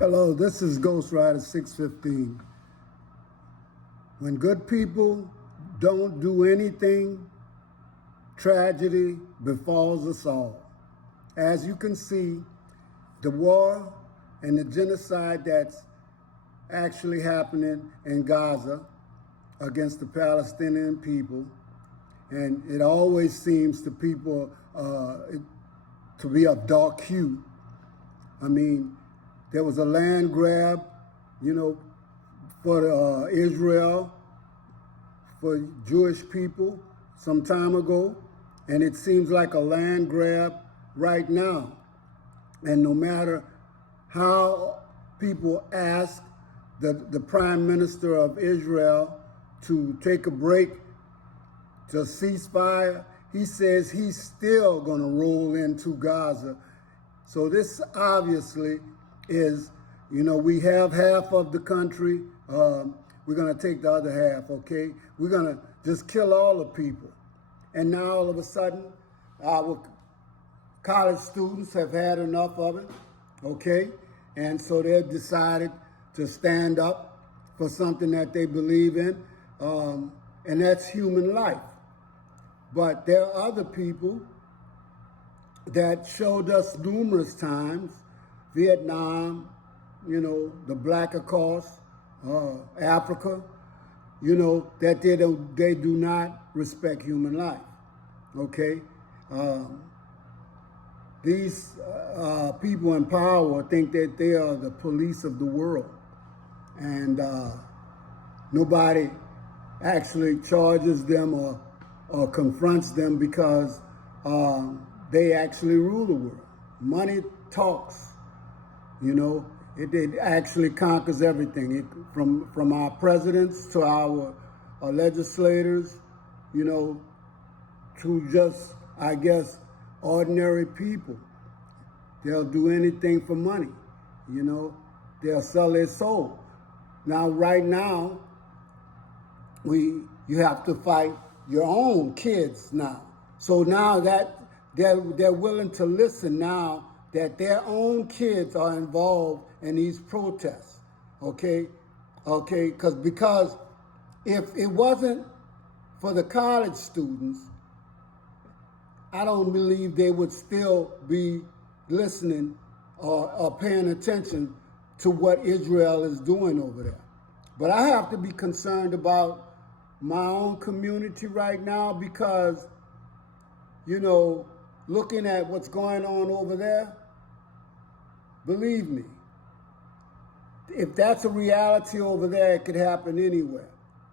Hello, this is Ghost Rider 615. When good people don't do anything, tragedy befalls us all. As you can see, the war and the genocide that's actually happening in Gaza against the Palestinian people, and it always seems to people to be of dark hue. I mean, there was a land grab, for Israel, for Jewish people some time ago, and it seems like a land grab right now. And no matter how people ask the Prime Minister of Israel to take a break, to ceasefire, he says he's still going to roll into Gaza. So this obviously is, we have half of the country. We're going to take the other half, okay? We're going to just kill all the people. And now all of a sudden, our college students have had enough of it, okay? And so they've decided to stand up for something that they believe in, and that's human life. But there are other people that showed us numerous times, Vietnam, the Black Holocaust, Africa, that they do not respect human life, okay? These people in power think that they are the police of the world, and nobody actually charges them or confronts them because they actually rule the world. Money talks, it actually conquers everything. From our presidents to our legislators, to just, I guess, ordinary people. They'll do anything for money, they'll sell their soul. Now, right now, you have to fight your own kids now. So now that they're willing to listen now that their own kids are involved in these protests, okay? Because if it wasn't for the college students, I don't believe they would still be listening or paying attention to what Israel is doing over there. But I have to be concerned about my own community right now because, looking at what's going on over there, believe me, if that's a reality over there, it could happen anywhere,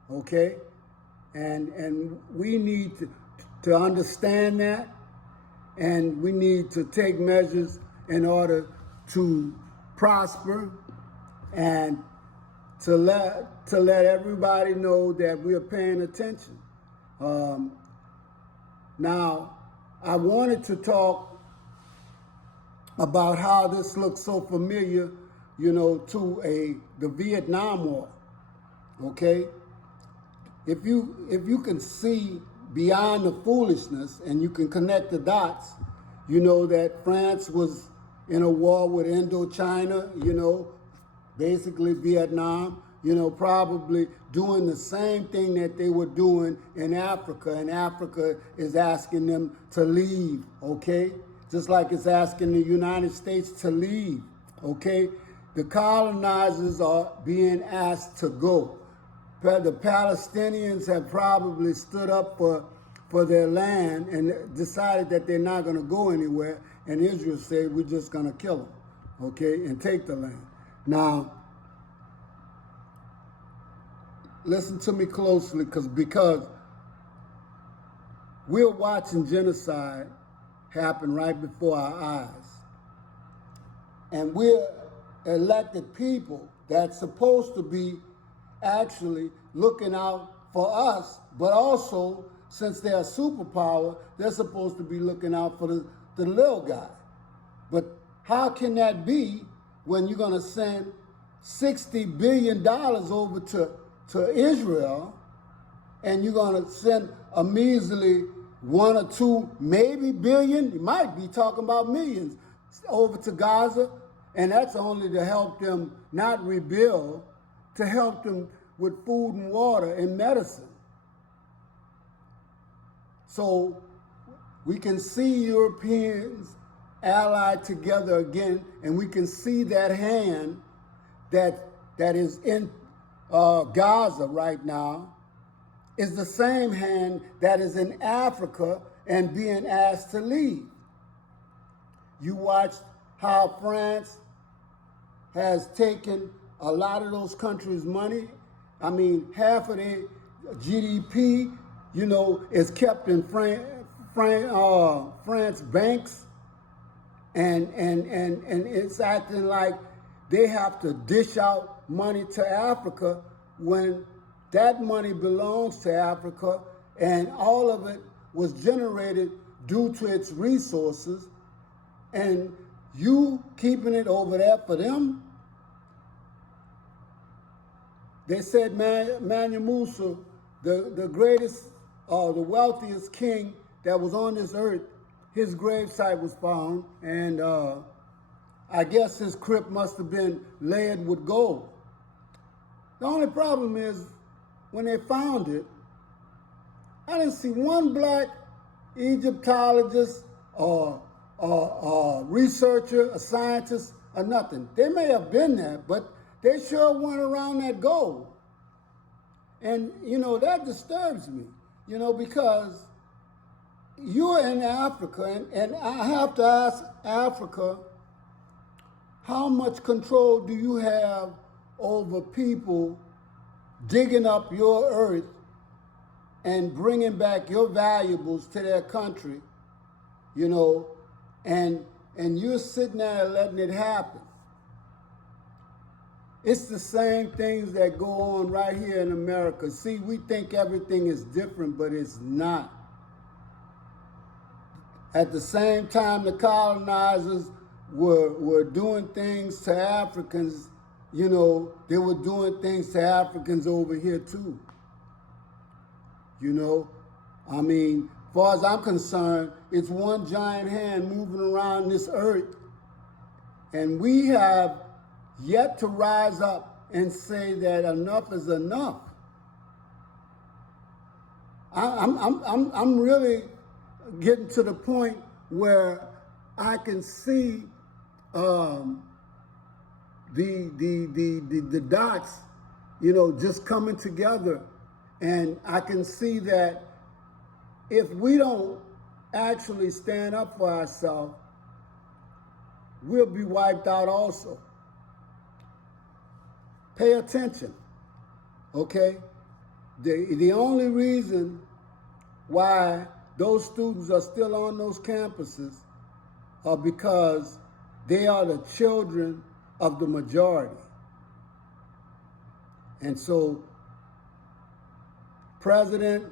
okay? And we need to understand that, and we need to take measures in order to prosper and to let everybody know that we are paying attention. Now, I wanted to talk about how this looks so familiar, to the Vietnam War. Okay, if you can see beyond the foolishness and you can connect the dots, that France was in a war with Indochina, basically Vietnam, probably doing the same thing that they were doing in Africa, and Africa is asking them to leave, okay? Just like it's asking the United States to leave, okay? The colonizers are being asked to go. The Palestinians have probably stood up for their land and decided that they're not going to go anywhere, and Israel said, we're just going to kill them, okay, and take the land. Now, listen to me closely, because we're watching genocide happen right before our eyes. And we're elected people that's supposed to be actually looking out for us, but also, since they're a superpower, they're supposed to be looking out for the little guy. But how can that be when you're going to send $60 billion over to Israel, and you're going to send a measly 1 or 2, maybe billion, you might be talking about millions, over to Gaza, And that's only to help them not rebuild, to help them with food and water and medicine. So we can see Europeans allied together again, and we can see that hand that is in Gaza right now is the same hand that is in Africa and being asked to leave. You watched how France has taken a lot of those countries' money. I mean, half of their GDP, is kept in France banks, and it's acting like they have to dish out money to Africa when that money belongs to Africa, and all of it was generated due to its resources, and you keeping it over there for them. They said Mansa Musa, the greatest, the wealthiest king that was on this earth, his gravesite was found, and I guess his crypt must have been layered with gold. The only problem is, when they found it, I didn't see one black Egyptologist or researcher, a scientist, or nothing. They may have been there, but they sure went around that gold. And, that disturbs me, because you're in Africa, and I have to ask Africa, how much control do you have over people digging up your earth and bringing back your valuables to their country, and you're sitting there letting it happen? It's the same things that go on right here in America. See, we think everything is different, but it's not. At the same time, the colonizers were doing things to Africans, they were doing things to Africans over here too. I mean, as far as I'm concerned, it's one giant hand moving around this earth, and we have yet to rise up and say that enough is enough. I'm really getting to the point where I can see the dots, just coming together, and I can see that if we don't actually stand up for ourselves, we'll be wiped out also. Pay attention, okay? The only reason why those students are still on those campuses are because they are the children of the majority. And so, president,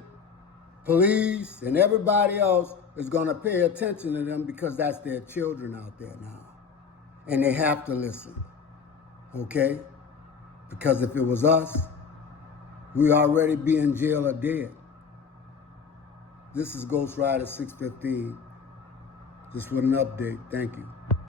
police, and everybody else is going to pay attention to them because that's their children out there now. And they have to listen, okay? Because if it was us, we'd already be in jail or dead. This is Ghost Rider 615. Just with an update. Thank you.